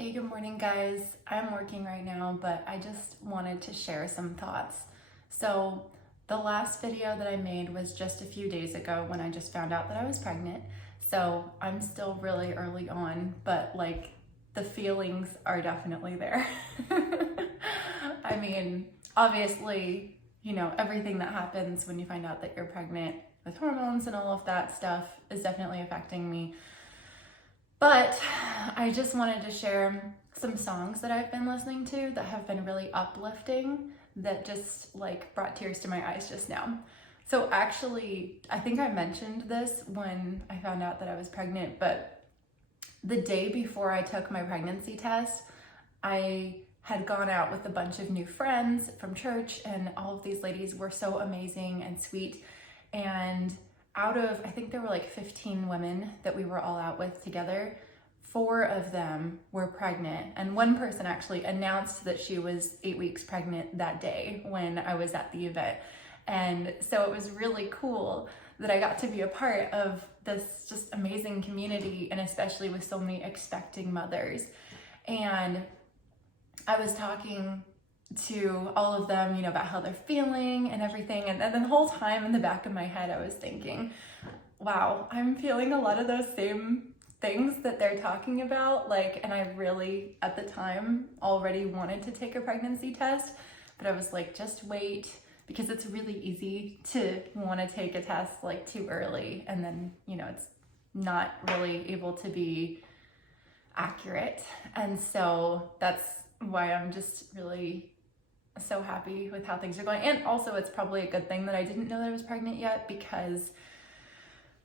Hey, good morning, guys. I'm working right now, but I just wanted to share some thoughts. So, the last video that I made was just a few days ago when I just found out that I was pregnant. So, I'm still really early on, but the feelings are definitely there. I mean, obviously, everything that happens when you find out that you're pregnant with hormones and all of that stuff is definitely affecting me. But I just wanted to share some songs that I've been listening to that have been really uplifting, that just brought tears to my eyes just now. So actually, I think I mentioned this when I found out that I was pregnant, but the day before I took my pregnancy test, I had gone out with a bunch of new friends from church, and all of these ladies were so amazing and sweet. And out of, I think there were 15 women that we were all out with together, 4 of them were pregnant. And one person actually announced that she was 8 weeks pregnant that day when I was at the event. And so it was really cool that I got to be a part of this just amazing community, and especially with so many expecting mothers. And I was talking to all of them, about how they're feeling and everything. And then the whole time in the back of my head, I was thinking, wow, I'm feeling a lot of those same things that they're talking about. And I really, at the time, already wanted to take a pregnancy test, but I was like, just wait, because it's really easy to want to take a test too early. And then, it's not really able to be accurate. And so that's why I'm just really so happy with how things are going. And also, it's probably a good thing that I didn't know that I was pregnant yet, because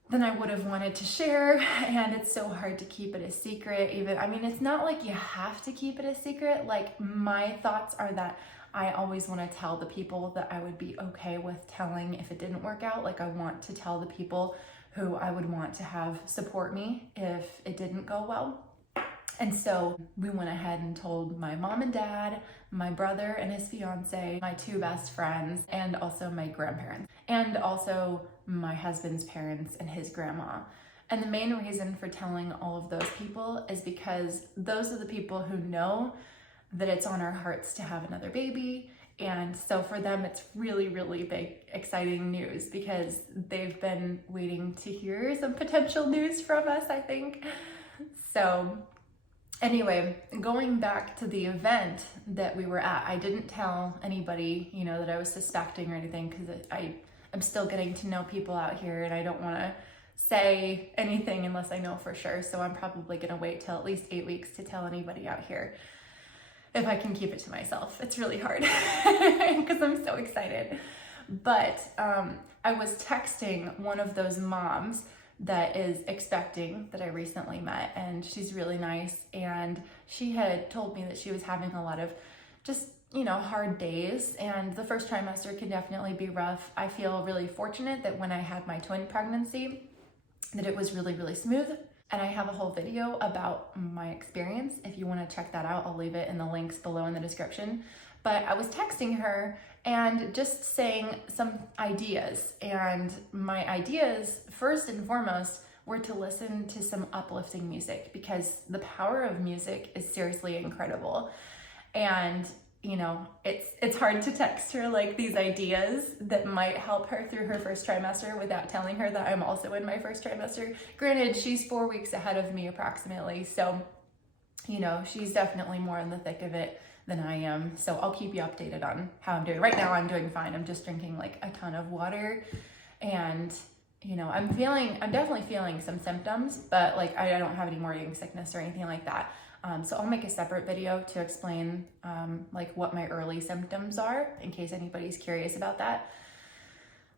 then I would have wanted to share, and it's so hard to keep it a secret. It's not like you have to keep it a secret. My thoughts are that I always want to tell the people that I would be okay with telling if it didn't work out. I want to tell the people who I would want to have support me if it didn't go well. And so we went ahead and told my mom and dad, my brother and his fiance, my 2 best friends, and also my grandparents, and also my husband's parents and his grandma. And the main reason for telling all of those people is because those are the people who know that it's on our hearts to have another baby. And so for them, it's really, really big, exciting news, because they've been waiting to hear some potential news from us, I think. So anyway, going back to the event that we were at, I didn't tell anybody, that I was suspecting or anything, because I'm still getting to know people out here, and I don't want to say anything unless I know for sure. So I'm probably going to wait till at least 8 weeks to tell anybody out here, if I can keep it to myself. It's really hard because I'm so excited. But I was texting one of those moms that is expecting that I recently met, and she's really nice, and she had told me that she was having a lot of just hard days, and the first trimester can definitely be rough. I feel really fortunate that when I had my twin pregnancy, that it was really, really smooth, and I have a whole video about my experience. If you want to check that out, I'll leave it in the links below in the description. But I was texting her and just saying some ideas. And my ideas, first and foremost, were to listen to some uplifting music, because the power of music is seriously incredible. And, it's hard to text her these ideas that might help her through her first trimester without telling her that I'm also in my first trimester. Granted, she's 4 weeks ahead of me approximately. So, she's definitely more in the thick of it than I am. So I'll keep you updated on how I'm doing. Right now I'm doing fine. I'm just drinking a ton of water, and I'm definitely feeling some symptoms, but I don't have any morning sickness or anything like that. So I'll make a separate video to explain what my early symptoms are, in case anybody's curious about that.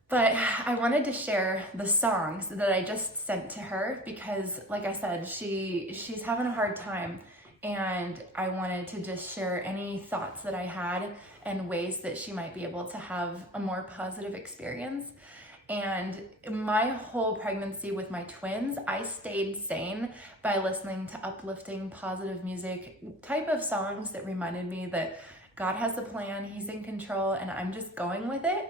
But I wanted to share the songs that I just sent to her, because like I said, she's having a hard time. And I wanted to just share any thoughts that I had and ways that she might be able to have a more positive experience. And my whole pregnancy with my twins, I stayed sane by listening to uplifting, positive music, type of songs that reminded me that God has a plan, He's in control, and I'm just going with it.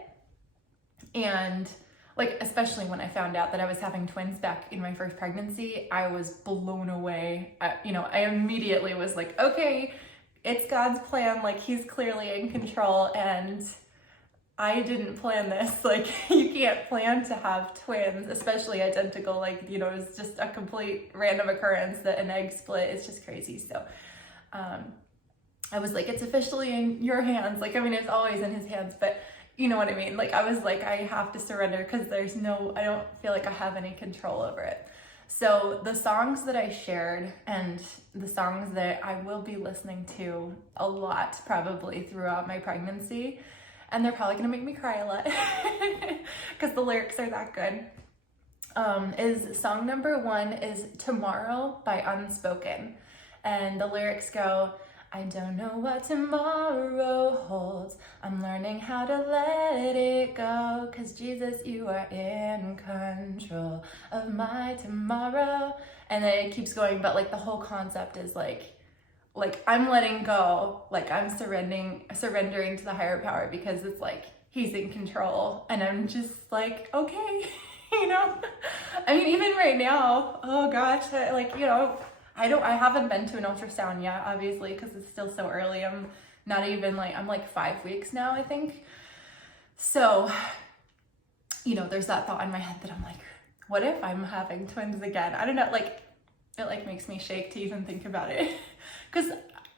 And like, especially when I found out that I was having twins back in my first pregnancy, I was blown away. I immediately was like, okay, it's God's plan. Like, he's clearly in control, and I didn't plan this. Like, you can't plan to have twins, especially identical. Like, it's just a complete random occurrence that an egg split. It's just crazy. So, I was like, it's officially in your hands. Like, I mean, it's always in his hands, but you know what I mean? Like, I was like, I have to surrender because I don't feel like I have any control over it. So the songs that I shared and the songs that I will be listening to a lot probably throughout my pregnancy, and they're probably gonna make me cry a lot because the lyrics are that good, is song number 1 is Tomorrow by Unspoken. And the lyrics go, I don't know what tomorrow holds. I'm learning how to let it go. 'Cause Jesus, you are in control of my tomorrow. And then it keeps going, but like the whole concept is like I'm letting go, like I'm surrendering to the higher power, because it's like he's in control, and I'm just like, okay, I mean, even right now, oh gosh, I haven't been to an ultrasound yet, obviously, because it's still so early. I'm like 5 weeks now, I think. So, there's that thought in my head that I'm like, what if I'm having twins again? I don't know, it makes me shake to even think about it. Because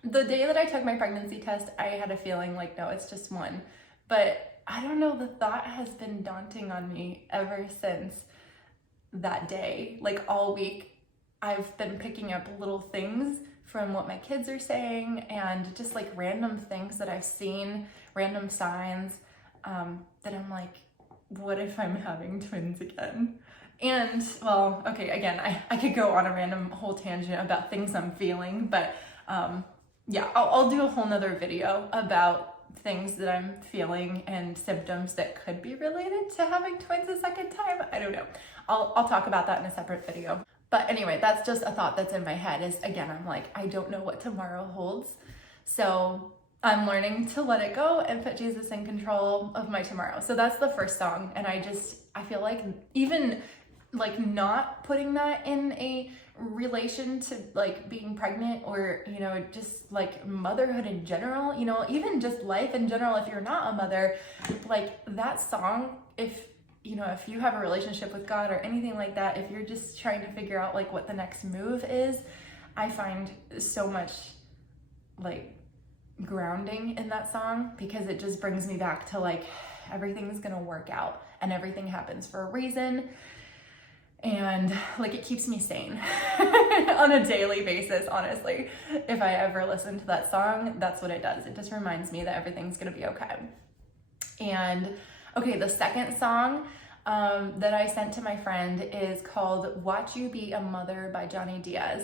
the day that I took my pregnancy test, I had a feeling like, no, it's just one. But I don't know, the thought has been daunting on me ever since that day. Like, all week, I've been picking up little things from what my kids are saying, and just like random things that I've seen, random signs, that I'm like, what if I'm having twins again? And well, okay, again, I could go on a random whole tangent about things I'm feeling, but yeah, I'll do a whole nother video about things that I'm feeling and symptoms that could be related to having twins a second time. I don't know. I'll talk about that in a separate video. But anyway, that's just a thought that's in my head, is again, I'm like, I don't know what tomorrow holds. So I'm learning to let it go and put Jesus in control of my tomorrow. So that's the first song. And I feel like even like not putting that in a relation to like being pregnant, or just like motherhood in general, even just life in general, if you're not a mother, like that song, if you have a relationship with God or anything like that, if you're just trying to figure out like what the next move is, I find so much like grounding in that song, because it just brings me back to like everything's gonna work out and everything happens for a reason. And like it keeps me sane on a daily basis, honestly. If I ever listen to that song, that's what it does. It just reminds me that everything's gonna be okay. And okay, the second song that I sent to my friend is called Watch You Be a Mother by Johnny Diaz.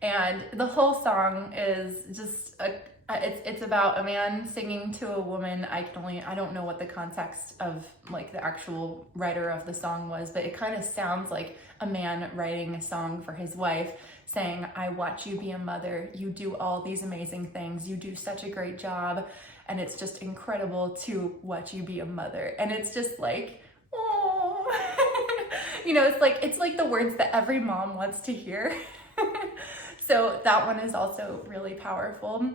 And the whole song is just it's about a man singing to a woman. I don't know what the context of like the actual writer of the song was, but it kind of sounds like a man writing a song for his wife saying, I watch you be a mother. You do all these amazing things. You do such a great job. And it's just incredible to watch you be a mother. And it's just like, oh, it's like the words that every mom wants to hear. So that one is also really powerful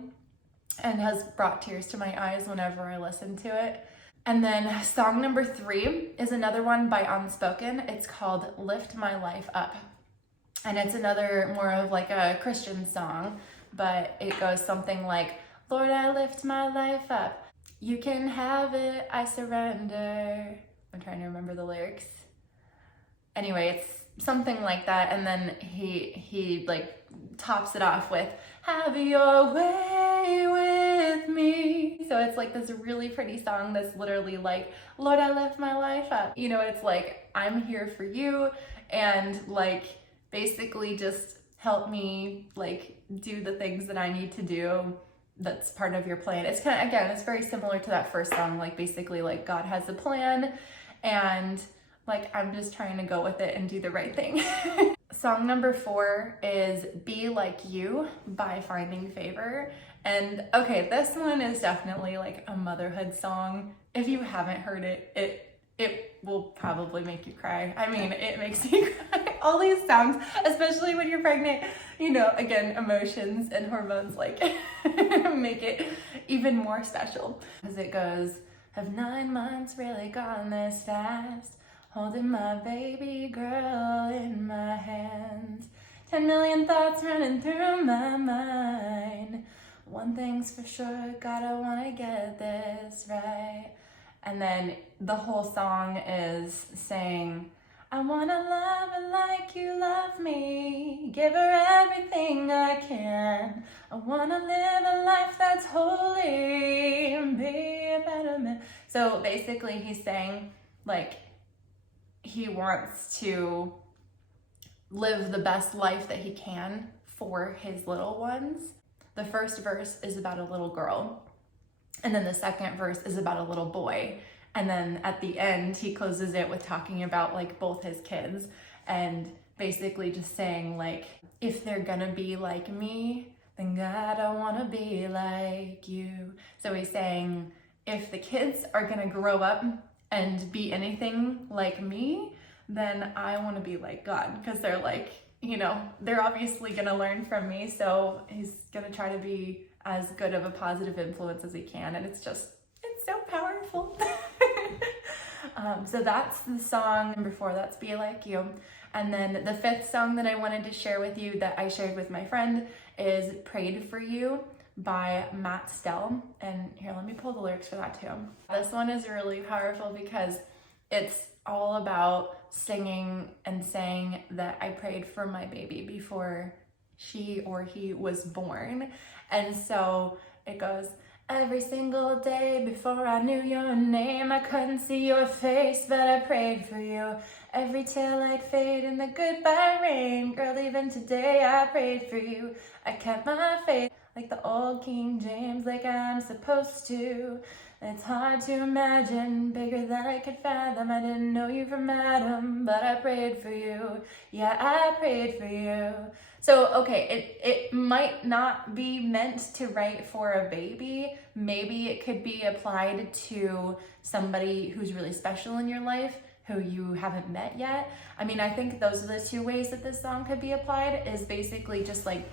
and has brought tears to my eyes whenever I listen to it. And then song number 3 is another one by Unspoken. It's called Lift My Life Up. And it's another more of like a Christian song, but it goes something like, Lord, I lift my life up. You can have it, I surrender. I'm trying to remember the lyrics. Anyway, it's something like that. And then he like tops it off with, have your way with me. So it's like this really pretty song that's literally like, Lord, I lift my life up. It's like, I'm here for you, and like basically just help me like do the things that I need to do. That's part of your plan. It's kind of, again, it's very similar to that first song, like basically like God has a plan, and like I'm just trying to go with it and do the right thing. Song number 4 is Be Like You by Finding Favor. And okay, this one is definitely like a motherhood song. If you haven't heard it, it will probably make you cry. I mean, it makes me cry. All these songs, especially when you're pregnant, you know, again, emotions and hormones like make it even more special. As it goes, have 9 months really gone this fast? Holding my baby girl in my hands. 10 million thoughts running through my mind. One thing's for sure, gotta wanna get this right. And then the whole song is saying, I wanna love her like you love me. Give her everything I can. I wanna live a life that's holy and be a better man. So basically he's saying, like, he wants to live the best life that he can for his little ones. The first verse is about a little girl, and then the second verse is about a little boy. And then at the end, he closes it with talking about like both his kids and basically just saying like, if they're gonna be like me, then God, I wanna be like you. So he's saying, if the kids are gonna grow up and be anything like me, then I wanna be like God, because they're like, you know, they're obviously gonna learn from me. So he's gonna try to be as good of a positive influence as he can. And it's so powerful. So that's the song number 4, that's Be Like You. And then the 5th song that I wanted to share with you that I shared with my friend is Prayed for You by Matt Stell. And here, let me pull the lyrics for that too. This one is really powerful because it's all about singing and saying that I prayed for my baby before she or he was born. And so it goes, every single day before I knew your name, I couldn't see your face, but I prayed for you. Every taillight fade in the goodbye rain, girl, even today I prayed for you. I kept my faith like the old King James, like I'm supposed to. It's hard to imagine, bigger than I could fathom. I didn't know you from Adam, but I prayed for you. Yeah, I prayed for you. So, okay, it might not be meant to write for a baby. Maybe it could be applied to somebody who's really special in your life, who you haven't met yet. I mean, I think those are the 2 ways that this song could be applied, is basically just like,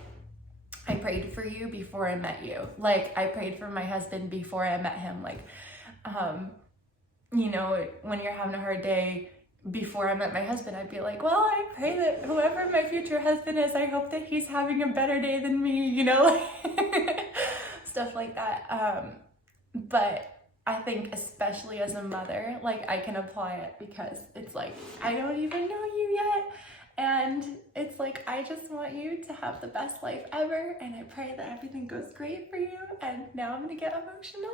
I prayed for you before I met you. Like, I prayed for my husband before I met him. Like, you know, when you're having a hard day, before I met my husband, I'd be like, well, I pray that whoever my future husband is, I hope that he's having a better day than me, you know, stuff like that. But I think especially as a mother, like, I can apply it because it's like, I don't even know you yet. And it's like, I just want you to have the best life ever. And I pray that everything goes great for you. And now I'm gonna get emotional.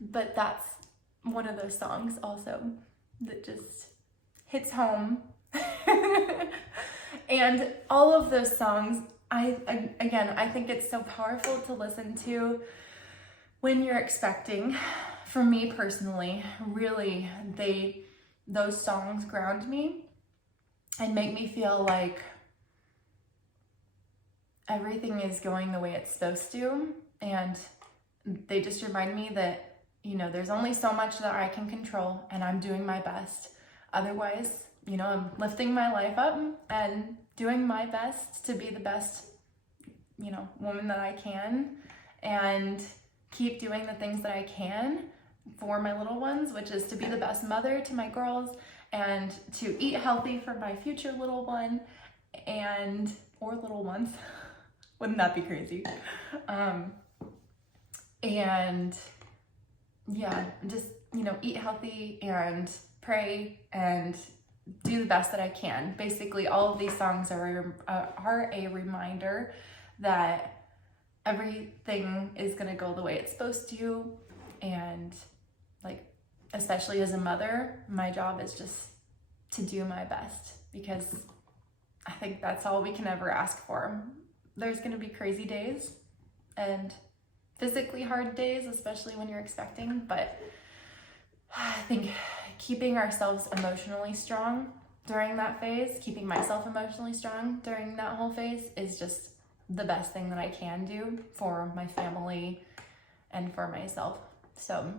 But that's one of those songs also that just hits home. And all of those songs, I think it's so powerful to listen to when you're expecting. For me personally, really, those songs ground me and make me feel like everything is going the way it's supposed to. And they just remind me that, you know, there's only so much that I can control, and I'm doing my best. Otherwise, you know, I'm lifting my life up and doing my best to be the best, you know, woman that I can, and keep doing the things that I can for my little ones, which is to be the best mother to my girls and to eat healthy for my future little one or little ones. Wouldn't that be crazy? And yeah, just, you know, eat healthy and pray and do the best that I can. Basically, all of these songs are a reminder that everything is gonna go the way it's supposed to. And like, especially as a mother, my job is just to do my best, because I think that's all we can ever ask for. There's gonna be crazy days and physically hard days, especially when you're expecting, but I think keeping ourselves emotionally strong during that phase, keeping myself emotionally strong during that whole phase, is just the best thing that I can do for my family and for myself. So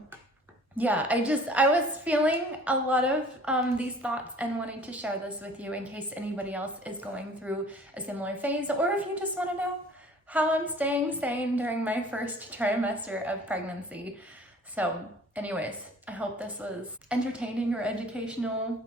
yeah, I was feeling a lot of these thoughts and wanting to share this with you in case anybody else is going through a similar phase, or if you just want to know how I'm staying sane during my first trimester of pregnancy. So anyways, I hope this was entertaining or educational.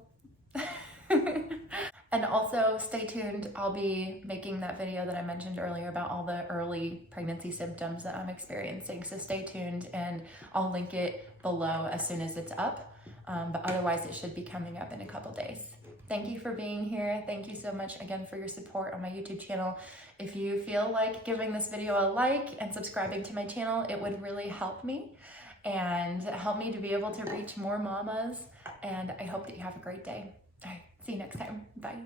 And also stay tuned. I'll be making that video that I mentioned earlier about all the early pregnancy symptoms that I'm experiencing. So stay tuned, and I'll link it below as soon as it's up. But otherwise it should be coming up in a couple days. Thank you for being here. Thank you so much again for your support on my YouTube channel. If you feel like giving this video a like and subscribing to my channel, it would really help me and help me to be able to reach more mamas. And I hope that you have a great day. All right, see you next time. Bye.